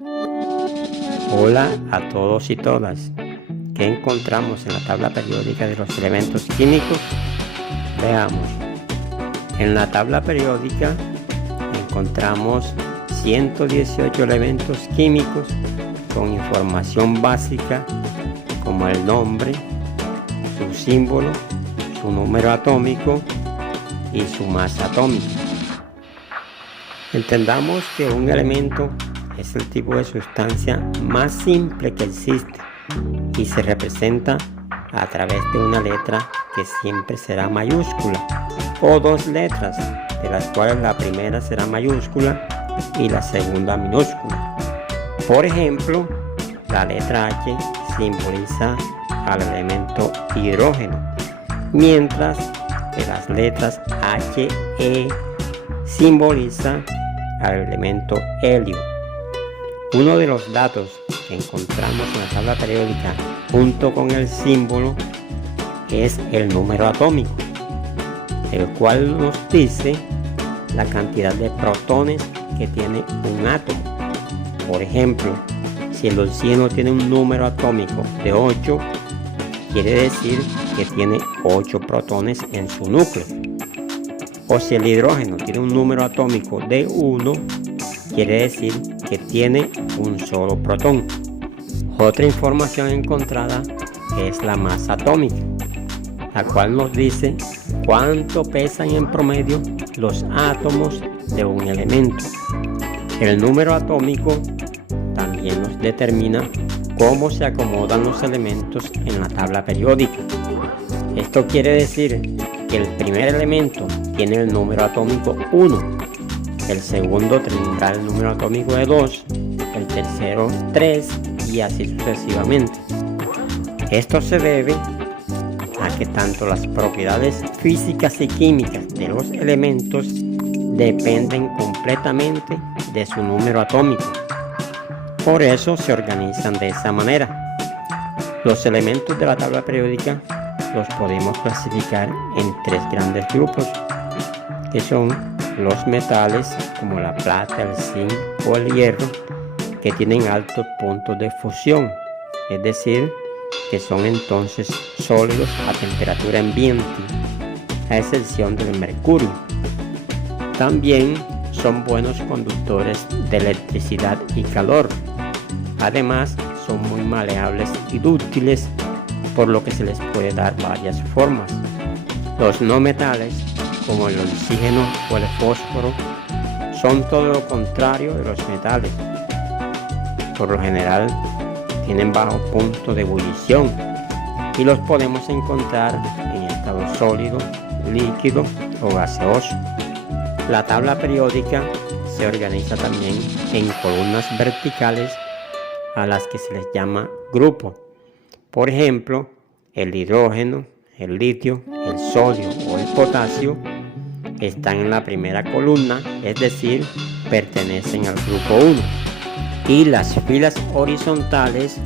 Hola a todos y todas. ¿Qué encontramos en la tabla periódica de los elementos químicos? Veamos. En la tabla periódica encontramos 118 elementos químicos con información básica como el nombre, su símbolo, su número atómico y su masa atómica. Entendamos que un elemento es el tipo de sustancia más simple que existe y se representa a través de una letra que siempre será mayúscula o dos letras, de las cuales la primera será mayúscula y la segunda minúscula. Por ejemplo, la letra H simboliza al elemento hidrógeno, mientras que las letras H, E simboliza al elemento helio. Uno de los datos que encontramos en la tabla periódica junto con el símbolo es el número atómico, el cual nos dice la cantidad de protones que tiene un átomo. Por ejemplo, si el oxígeno tiene un número atómico de 8, quiere decir que tiene 8 protones en su núcleo. O si el hidrógeno tiene un número atómico de 1, quiere decir que tiene un solo protón. Otra información encontrada es la masa atómica, la cual nos dice cuánto pesan en promedio los átomos de un elemento. El número atómico también nos determina cómo se acomodan los elementos en la tabla periódica. Esto quiere decir que el primer elemento tiene el número atómico 1, el segundo tendrá el número atómico de 2, el tercero 3 y así sucesivamente. Esto se debe a que tanto las propiedades físicas y químicas de los elementos dependen completamente de su número atómico. Por eso se organizan de esa manera. Los elementos de la tabla periódica los podemos clasificar en 3 grandes grupos, que son los metales como la plata, el zinc o el hierro, que tienen altos puntos de fusión, es decir, que son entonces sólidos a temperatura ambiente, a excepción del mercurio. También son buenos conductores de electricidad y calor. Además, son muy maleables y dúctiles, por lo que se les puede dar varias formas. Los no metales, como el oxígeno o el fósforo, son todo lo contrario de los metales. Por lo general, tienen bajo punto de ebullición y los podemos encontrar en estado sólido, líquido o gaseoso. La tabla periódica se organiza también en columnas verticales a las que se les llama grupos. Por ejemplo, el hidrógeno, el litio, el sodio o el potasio están en la primera columna, es decir, pertenecen al grupo 1. Y las filas horizontales,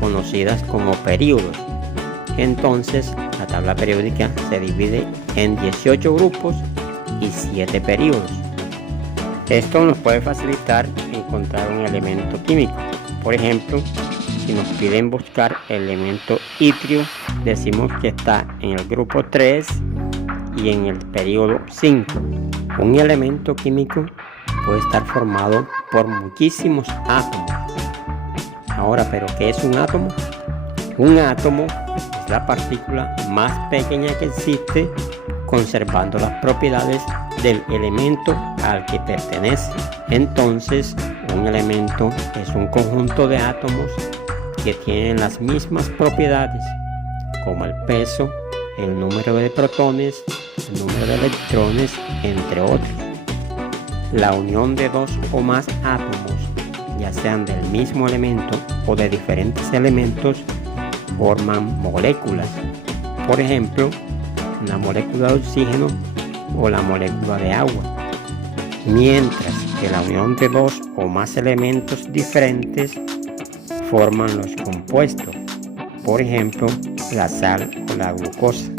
conocidas como períodos. Entonces, la tabla periódica se divide en 18 grupos y 7 períodos. Esto nos puede facilitar encontrar un elemento químico. Por ejemplo, si nos piden buscar el elemento itrio, decimos que está en el grupo 3 y en el período 5. Un elemento químico puede estar formado por muchísimos átomos. Ahora, ¿pero qué es un átomo? Un átomo es la partícula más pequeña que existe, conservando las propiedades del elemento al que pertenece. Entonces, un elemento es un conjunto de átomos que tienen las mismas propiedades, como el peso, el número de protones, el número de electrones, entre otros. La unión de dos o más átomos, ya sean del mismo elemento o de diferentes elementos, forman moléculas. Por ejemplo, una molécula de oxígeno o la molécula de agua. Mientras que la unión de dos o más elementos diferentes forman los compuestos, por ejemplo, la sal o la glucosa.